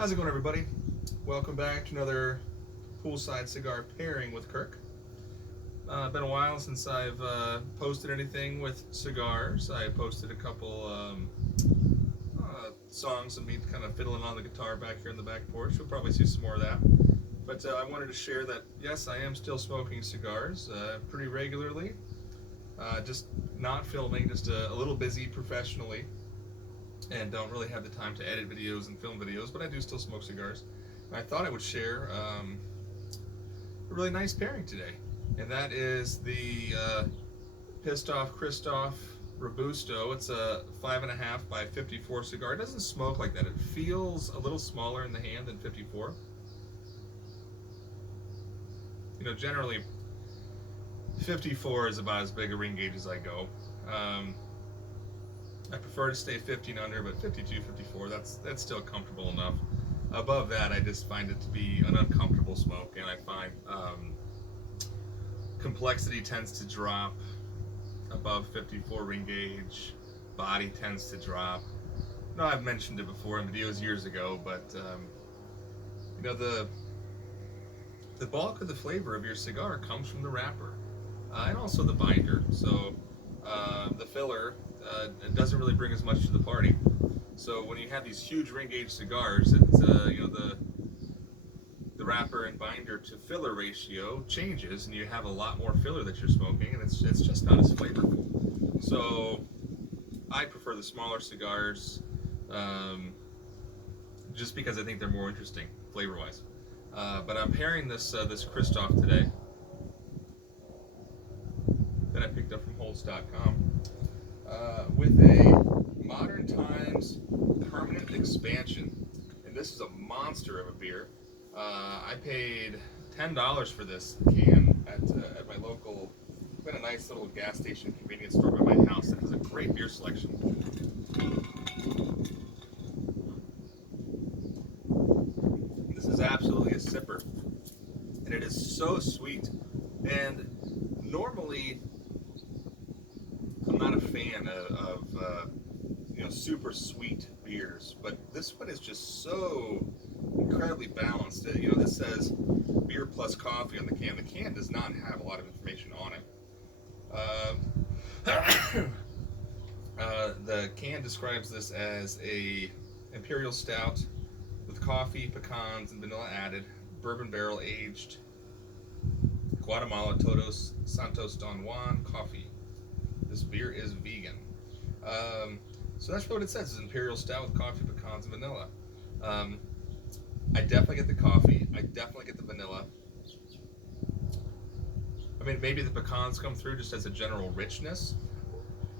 How's it going, everybody? Welcome back to another poolside cigar pairing with Kirk. Been a while since I've posted anything with cigars. I posted a couple songs of me kind of fiddling on the guitar back here in the back porch. You'll probably see some more of that. But I wanted to share that, yes, I am still smoking cigars pretty regularly. Just not filming, just a little busy professionally, and don't really have the time to edit videos and film videos, but I do still smoke cigars. And I thought I would share a really nice pairing today, and that is the Pistoff Kristoff Robusto. It's a 5.5 by 54 cigar. It doesn't smoke like that. It feels a little smaller in the hand than 54. You know, generally 54 is about as big a ring gauge as I go. I prefer to stay 15 under, but 52, 54, that's still comfortable enough. Above that, I just find it to be an uncomfortable smoke, and I find complexity tends to drop above 54 ring gauge. Body tends to drop. No, I've mentioned it before in videos years ago, but you know, the bulk of the flavor of your cigar comes from the wrapper and also the binder. So the filler doesn't really bring as much to the party. So when you have these huge ring gauge cigars, it's you know, the wrapper and binder to filler ratio changes, and you have a lot more filler that you're smoking, and it's just not as flavorful. So I prefer the smaller cigars, just because I think they're more interesting flavor-wise. But I'm pairing this this Kristoff today that I picked up from Holtz.com with a Modern Times Permanent Expansion, and this is a monster of a beer. I paid $10 for this can at my local, been a nice little gas station convenience store by my house that has a great beer selection. This is absolutely a sipper, and it is so sweet. And normally, I'm not a fan of you know, super sweet beers, but this one is just so incredibly balanced. You know, this says beer plus coffee on the can. The can does not have a lot of information on it. The can describes this as a imperial stout with coffee, pecans, and vanilla added, bourbon barrel aged, Guatemala Todos Santos Don Juan coffee. This beer is vegan. So that's what it says. It's imperial stout with coffee, pecans, and vanilla. I definitely get the coffee. I definitely get the vanilla. I mean, maybe the pecans come through just as a general richness,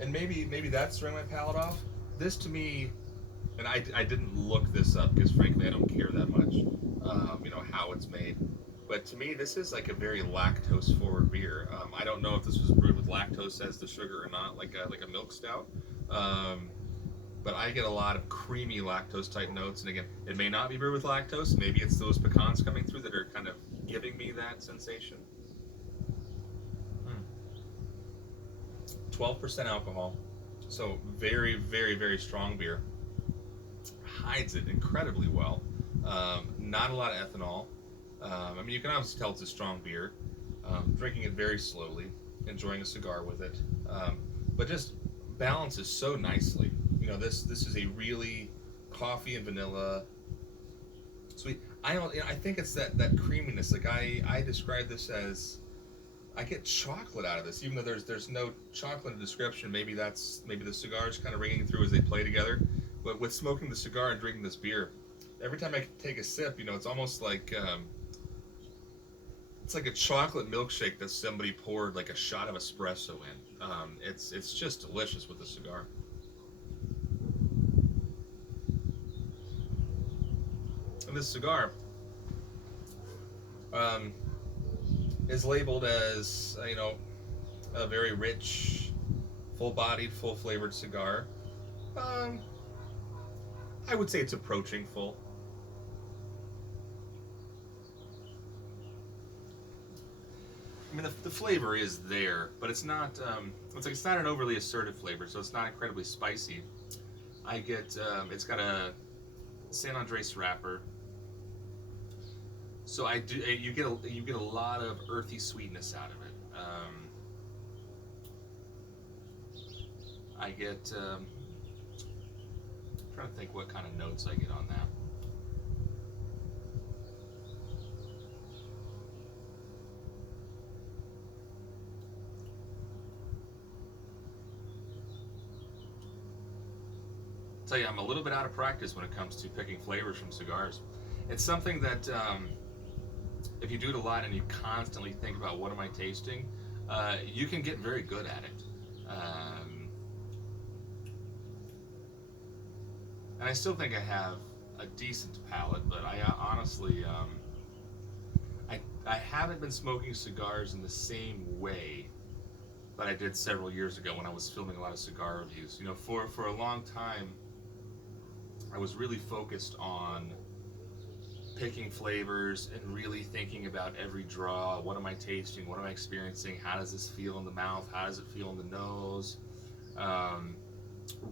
and maybe that's throwing my palate off. This to me, and I didn't look this up because frankly I don't care that much, you know, how it's made. But to me, this is like a very lactose-forward beer. I don't know if this was brewed with lactose as the sugar or not, like a milk stout. But I get a lot of creamy lactose-type notes. And again, it may not be brewed with lactose. Maybe it's those pecans coming through that are kind of giving me that sensation. 12% alcohol, so very, very, very strong beer. Hides it incredibly well. Not a lot of ethanol. I mean, you can obviously tell it's a strong beer. Drinking it very slowly, enjoying a cigar with it, but just balances so nicely. You know, this is a really coffee and vanilla sweet. I don't. You know, I think it's that creaminess. Like I describe this as, I get chocolate out of this, even though there's no chocolate in the description. Maybe the cigar's kind of ringing through as they play together. But with smoking the cigar and drinking this beer, every time I take a sip, you know, it's almost like it's like a chocolate milkshake that somebody poured like a shot of espresso in. It's just delicious with the cigar. And this cigar is labeled as, you know, a very rich, full-bodied, full-flavored cigar. I would say it's approaching full. I mean, the flavor is there, but it's not. It's not an overly assertive flavor, so it's not incredibly spicy. I get. It's got a San Andres wrapper. So you get a lot of earthy sweetness out of it. I get I'm trying to think what kind of notes I get on that. Tell you, I'm a little bit out of practice when it comes to picking flavors from cigars. It's something that if you do it a lot and you constantly think about what am I tasting, you can get very good at it. And I still think I have a decent palate, but I honestly, I haven't been smoking cigars in the same way that I did several years ago when I was filming a lot of cigar reviews. You know, for a long time, I was really focused on picking flavors and really thinking about every draw. What am I tasting? What am I experiencing? How does this feel in the mouth? How does it feel in the nose?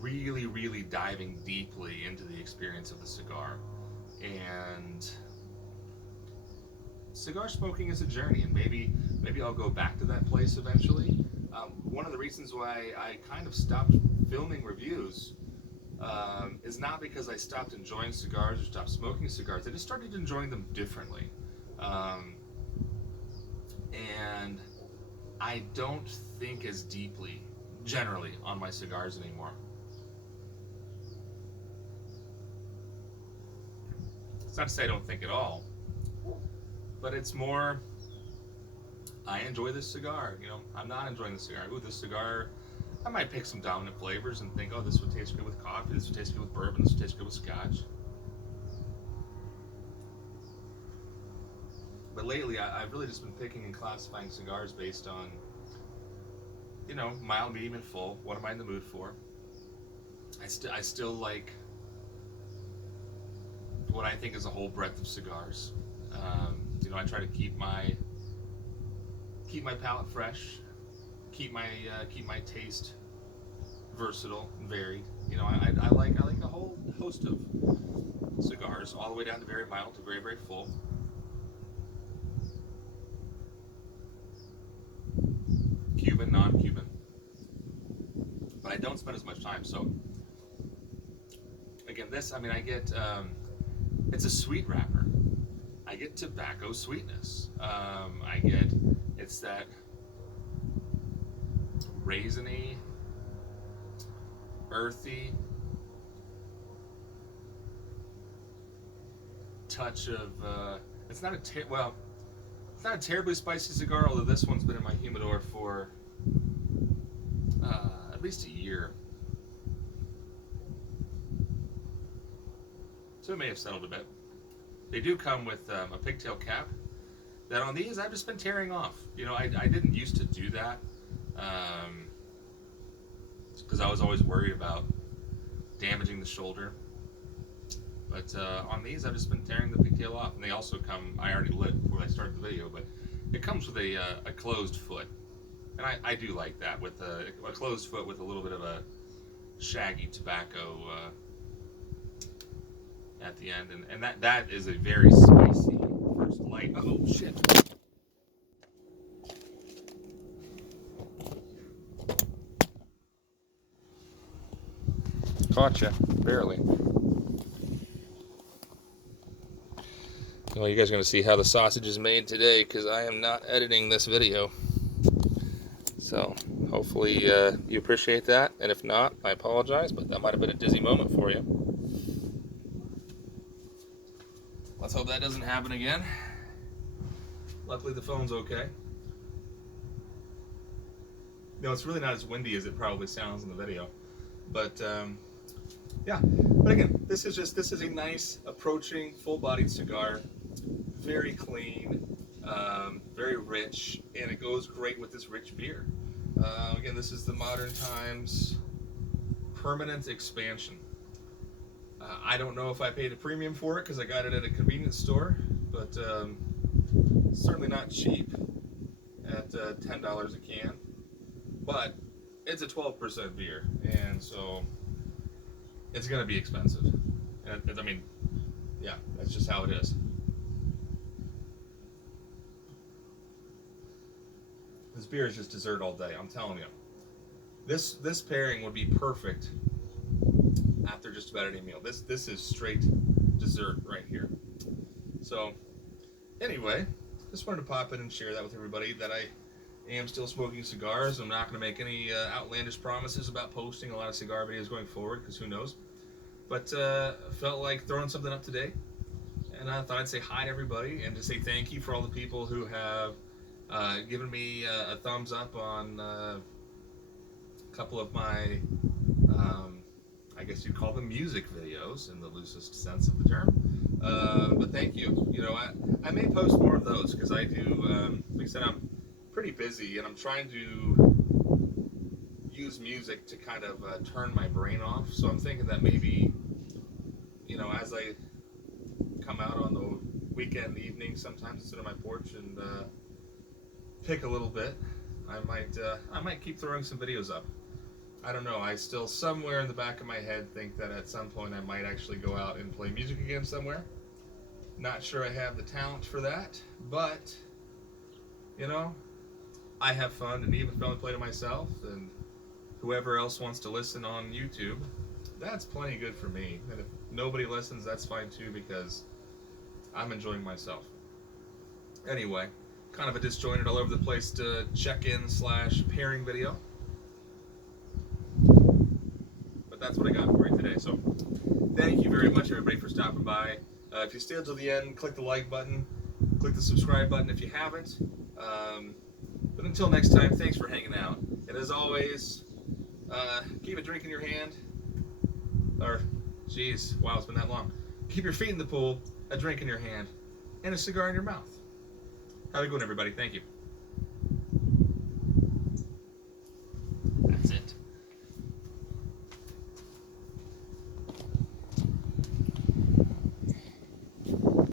Really diving deeply into the experience of the cigar. And cigar smoking is a journey, and maybe I'll go back to that place eventually. One of the reasons why I kind of stopped filming reviews is not because I stopped enjoying cigars or stopped smoking cigars. I just started enjoying them differently. And I don't think as deeply, generally, on my cigars anymore. It's not to say I don't think at all, but it's more, I enjoy this cigar. You know, I'm not enjoying the cigar. Ooh, this cigar, I might pick some dominant flavors and think, oh, this would taste good with coffee, this would taste good with bourbon, this would taste good with scotch. But lately, I've really just been picking and classifying cigars based on, you know, mild, medium, and full. What am I in the mood for? I still like what I think is a whole breadth of cigars. You know, I try to keep my palate fresh, keep my taste versatile and varied. You know, I like a whole host of cigars, all the way down to very mild to very full. Cuban, non-Cuban, but I don't spend as much time. So again, this, I mean, I get it's a sweet wrapper. I get tobacco sweetness. It's that raisiny, earthy touch of. It's not a terribly spicy cigar, although this one's been in my humidor for at least a year. So it may have settled a bit. They do come with a pigtail cap that on these I've just been tearing off. You know, I didn't used to do that because I was always worried about damaging the shoulder. But on these I've just been tearing the pigtail off. And they also come, I already lit before I started the video, but it comes with a closed foot. And I do like that, with a closed foot with a little bit of a shaggy tobacco at the end, and that is a very spicy first light. Oh shit! Gotcha, barely. Well, you guys are going to see how the sausage is made today, because I am not editing this video. So hopefully you appreciate that, and if not, I apologize, but that might have been a dizzy moment for you. Let's hope that doesn't happen again. Luckily the phone's okay. No, it's really not as windy as it probably sounds in the video. But yeah, but again, this is a nice approaching full-bodied cigar, very clean, very rich, and it goes great with this rich beer. Again, this is the Modern Times Permanent Expansion. I don't know if I paid a premium for it because I got it at a convenience store, but certainly not cheap at $10 a can. But it's a 12% beer, and so it's going to be expensive. I mean, Yeah, that's just how it is. This beer is just dessert all day, I'm telling you. This pairing would be perfect after just about any meal. This is straight dessert right here. So anyway, just wanted to pop in and share that with everybody that I am still smoking cigars. I'm not going to make any outlandish promises about posting a lot of cigar videos going forward, because who knows. But felt like throwing something up today, and I thought I'd say hi to everybody and to say thank you for all the people who have given me a thumbs up on a couple of my, I guess you'd call them music videos in the loosest sense of the term. But thank you. You know, I may post more of those, because I do, like I said, I'm pretty busy, and I'm trying to use music to kind of turn my brain off. So I'm thinking that maybe, you know, as I come out on the weekend evening, sometimes sit on my porch and pick a little bit, I might keep throwing some videos up. I don't know. I still, somewhere in the back of my head, think that at some point I might actually go out and play music again somewhere. Not sure I have the talent for that, but, you know, I have fun, and even if I only play to myself, and whoever else wants to listen on YouTube, that's plenty good for me. And if nobody listens, that's fine too, because I'm enjoying myself. Anyway, kind of a disjointed, all over the place to check-in / pairing video. But that's what I got for you today. So thank you very much, everybody, for stopping by. If you stayed till the end, click the like button, click the subscribe button if you haven't. But until next time, thanks for hanging out. And as always, keep a drink in your hand. Or, geez, wow, it's been that long. Keep your feet in the pool, a drink in your hand, and a cigar in your mouth. Have a good one, everybody. Thank you.